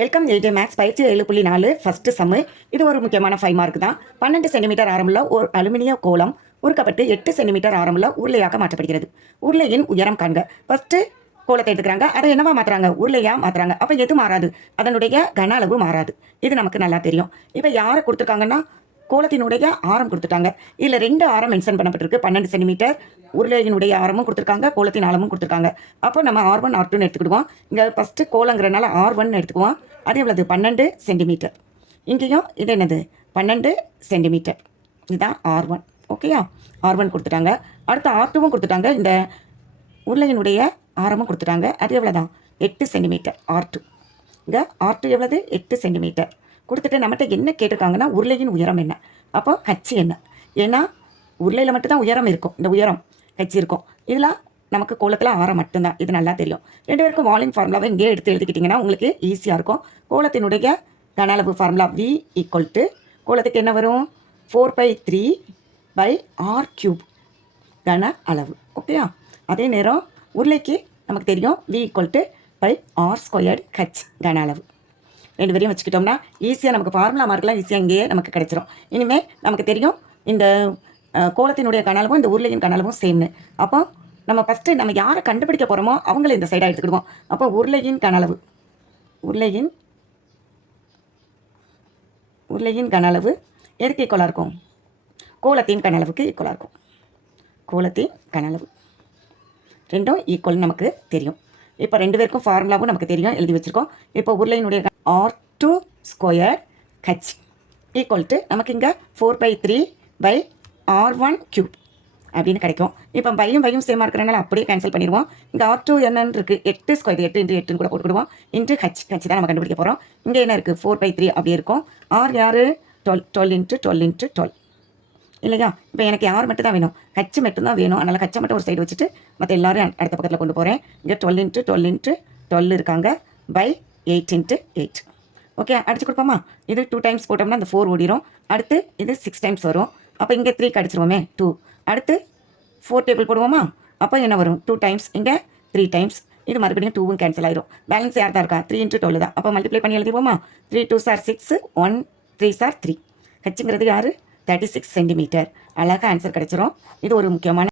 Welcome AJ maths பயிற்சி 7.4 first சம்மு. இது ஒரு முக்கியமான 5 மார்க் தான். 12 சென்டிமீட்டர் ஆரமுள்ள ஒரு அலுமினிய கோளம் உருக்கப்பட்டு 8 சென்டிமீட்டர் ஆரமுள்ள உருளையாக மாற்றப்படுகிறது. உருளையின் உயரம் காண்க. ஃபஸ்ட்டு கோலத்தை எடுத்துக்கிறாங்க, அதை என்னவா மாற்றுறாங்க? உருளையாக மாற்றுறாங்க. அப்போ எது மாறாது? அதனுடைய கன அளவு மாறாது. இது நமக்கு நல்லா தெரியும். இப்போ யாரை கொடுத்துருக்காங்கன்னா கோலத்தினுடைய ஆரம் கொடுத்துட்டாங்க. இதில் 2 ஆரம் மென்ஷன் பண்ணப்பட்டிருக்கு. 12 சென்டிமீட்டர் உருளையினுடைய ஆரமும் கொடுத்துருக்காங்க, கோலத்தின் ஆழமும் கொடுத்துருக்காங்க. அப்போ நம்ம R1 R2ன்னு எடுத்துக்கிடுவோம். இங்கே ஃபஸ்ட்டு கோலங்கிறனால R1 எடுத்துக்குவோம். அது எவ்வளவு? 12 சென்டிமீட்டர். இங்கேயும் இது என்னது? 12 சென்டிமீட்டர். இதுதான் R1. ஓகேயா? R1 கொடுத்துட்டாங்க. அடுத்து R2வும் கொடுத்துட்டாங்க. இந்த உருளையினுடைய ஆரமும் கொடுத்துட்டாங்க. அது எவ்வளோதான்? 8 சென்டிமீட்டர் R2. இங்கே R2 எவ்வளவு? 8 சென்டிமீட்டர் கொடுத்துட்டு நம்மகிட்ட என்ன கேட்டிருக்காங்கன்னா உருளையின் உயரம் என்ன? அப்போ ஹச் என்ன? ஏன்னா உருளையில் மட்டும்தான் உயரம் இருக்கும். இந்த உயரம் ஹச் இருக்கும். இதில் நமக்கு கோலத்தில் ஆரம் மட்டும்தான். இது நல்லா தெரியும். 2 பேருக்கும் வால்யூம் ஃபார்முலாவை இங்கே எடுத்து எழுதிக்கிட்டிங்கன்னா உங்களுக்கு ஈஸியாக இருக்கும். கோலத்தினுடைய கன அளவு ஃபார்முலா V = கோலத்துக்கு என்ன வரும்? 4/3/r³ கன அளவு. ஓகேயா? அதே நேரம் உருளைக்கு நமக்கு தெரியும் V = πr² கன அளவு. 2 பேரையும் வச்சுக்கிட்டோம்னா ஈஸியாக நமக்கு ஃபார்முலா மார்க்லாம் ஈஸியாக இங்கேயே நமக்கு கிடைச்சிரும். இனிமேல் நமக்கு தெரியும் இந்த கோலத்தினுடைய கன அளவும் இந்த உருளையின் கன அளவும் சேம்னு. அப்போ நம்ம ஃபஸ்ட்டு நம்ம யாரை கண்டுபிடிக்க போகிறோமோ அவங்கள இந்த சைடாக எடுத்துக்கிடுவோம். அப்போ உருளையின் கன அளவு உருளையின் கன அளவு எதுக்கு ஈக்குவலாக இருக்கும்? கோலத்தின் கன அளவுக்கு ஈக்குவலாக இருக்கும். கோலத்தின் கன அளவு ரெண்டும் ஈக்குவல் நமக்கு தெரியும். இப்போ 2 பேருக்கும் ஃபார்முலாவும் நமக்கு தெரியும், எழுதி வச்சுருக்கோம். இப்போ உருளையினுடைய R2² H = நமக்கு இங்கே 4/3/r1³ அப்படின்னு கிடைக்கும். இப்போ பையும் சேமாக இருக்கிறனால அப்படியே கேன்சல் பண்ணிடுவோம். இங்கே R2 என்னன்னு இருக்குது? 8² 8 × 8ன்னு கூட போட்டுக்கிடுவோம். இன்ட்டு ஹச் தான் நம்ம கண்டுபிடிக்க போகிறோம். இங்கே என்ன இருக்குது? 4/3 அப்படியே இருக்கும். ஆர் யார்? 12 × 12 × 12 இல்லையா? இப்போ எனக்கு யார் மட்டும் தான் வேணும்? ஹச் மட்டும் தான் வேணும். அதனால் ஹச்சை மட்டும் ஒரு சைடு வச்சுட்டு மற்ற எல்லோரும் அடுத்த பக்கத்தில் கொண்டு போகிறேன். இங்கே 12 × 12 × 12 இருக்காங்க. பை 8 × 8. ஓகே, அடிச்சு கொடுப்போமா? இது 2 டைம்ஸ் போட்டோம்னா அந்த 4 ஓடிடும். அடுத்து இது 6 டைம்ஸ் வரும். அப்போ இங்கே 3 அடிச்சிருவோமே, 2. அடுத்து 4 டேபிள் போடுவோமா? அப்போ என்ன வரும்? 2 டைம்ஸ். இங்கே 3 டைம்ஸ். இது மறுபடியும் 2வும் கேன்சல் ஆயிரும். பேலன்ஸ் யார் தான் இருக்கா? 3 × 12 தான். அப்போ மல்டிப்ளை பண்ணி எழுதிடுவோமா? 3 2s are 6, 1 3s are 3. ஹச்சுங்கிறது யார்? 36 சென்டிமீட்டர். அழகாக ஆன்சர் கிடச்சிரும். இது ஒரு முக்கியமான